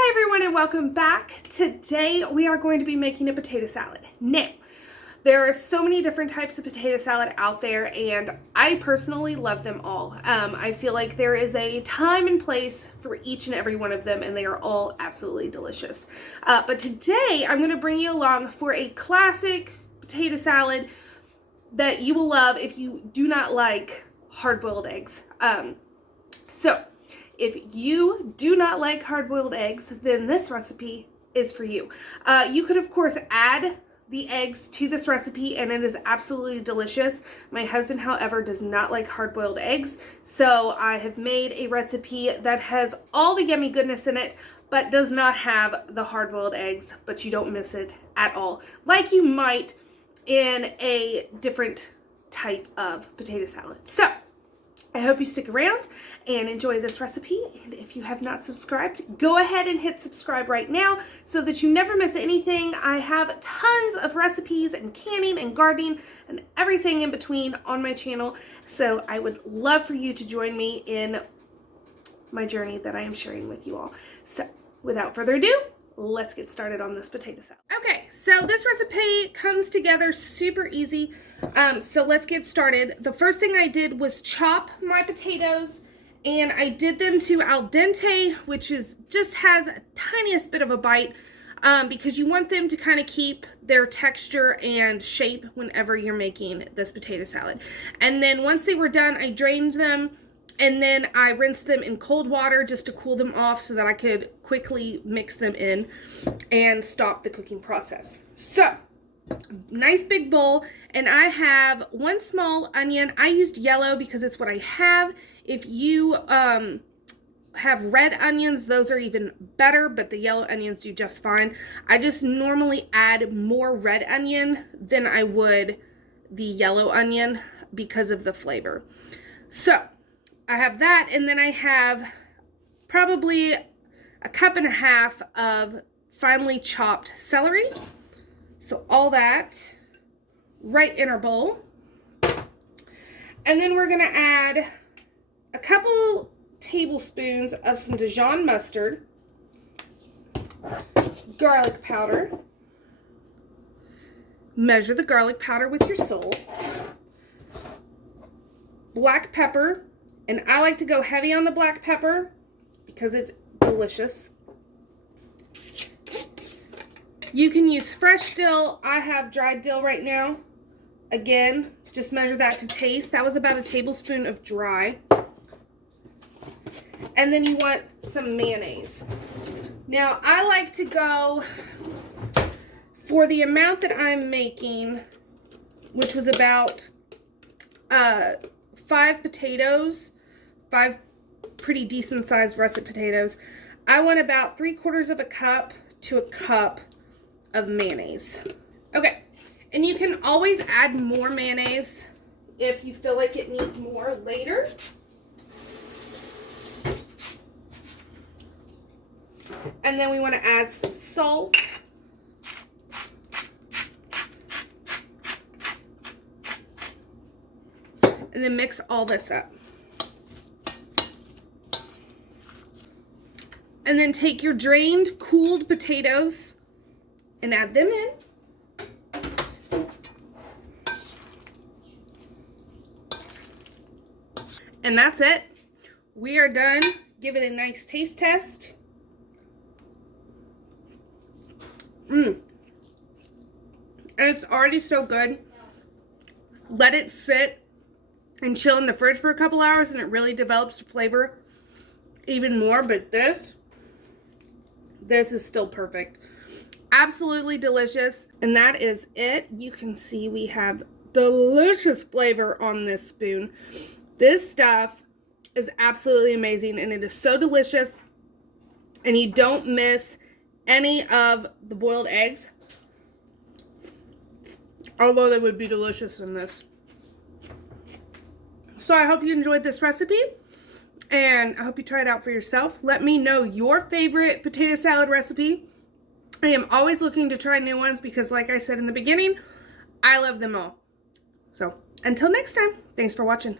Hi everyone and welcome back. Today we are going to be making a potato salad. Now, there are so many different types of potato salad out there and I personally love them all. I feel like there is a time and place for each and every one of them and they are all absolutely delicious. But today I'm going to bring you along for a classic potato salad that you will love if you do not like hard-boiled eggs. If you do not like hard-boiled eggs, then this recipe is for you. You could, of course, add the eggs to this recipe, and it is absolutely delicious. My husband, however, does not like hard-boiled eggs, so I have made a recipe that has all the yummy goodness in it, but does not have the hard-boiled eggs, but you don't miss it at all, like you might in a different type of potato salad. So, I hope you stick around and enjoy this recipe, and if you have not subscribed, go ahead and hit subscribe right now so that you never miss anything. I have tons of recipes and canning and gardening and everything in between on my channel, so I would love for you to join me in my journey that I am sharing with you all. So, without further ado, let's get started on this potato salad. Okay, so this recipe comes together super easy. So let's get started. The first thing I did was chop my potatoes, and I did them to al dente, which is just has a tiniest bit of a bite, because you want them to kind of keep their texture and shape whenever you're making this potato salad. And then once they were done, I drained them, and then I rinsed them in cold water just to cool them off so that I could quickly mix them in and stop the cooking process. So, nice big bowl, and I have one small onion. I used yellow because it's what I have. If you have red onions, those are even better, but the yellow onions do just fine. I just normally add more red onion than I would the yellow onion because of the flavor. So, I have that, and then I have probably a cup and a half of finely chopped celery. So all that right in our bowl. And then we're going to add a couple tablespoons of some Dijon mustard, garlic powder. Measure the garlic powder with your salt. Black pepper. And I like to go heavy on the black pepper because it's delicious. You can use fresh dill. I have dried dill right now. Again, just measure that to taste. That was about a tablespoon of dry. And then you want some mayonnaise. Now, I like to go for the amount that I'm making, which was about 5 potatoes. 5 pretty decent sized russet potatoes. I want about 3/4 of a cup to a cup of mayonnaise. Okay, and you can always add more mayonnaise if you feel like it needs more later. And then we want to add some salt. And then mix all this up. And then take your drained, cooled potatoes and add them in. And that's it. We are done. Give it a nice taste test. And it's already so good. Let it sit and chill in the fridge for a couple hours and it really develops the flavor even more, but this is still perfect. Absolutely delicious. And that is it. You can see we have delicious flavor on this spoon. This stuff is absolutely amazing and it is so delicious. And you don't miss any of the boiled eggs. Although they would be delicious in this. So I hope you enjoyed this recipe. And I hope you try it out for yourself. Let me know your favorite potato salad recipe. I am always looking to try new ones because, like I said in the beginning, I love them all. So, until next time, thanks for watching.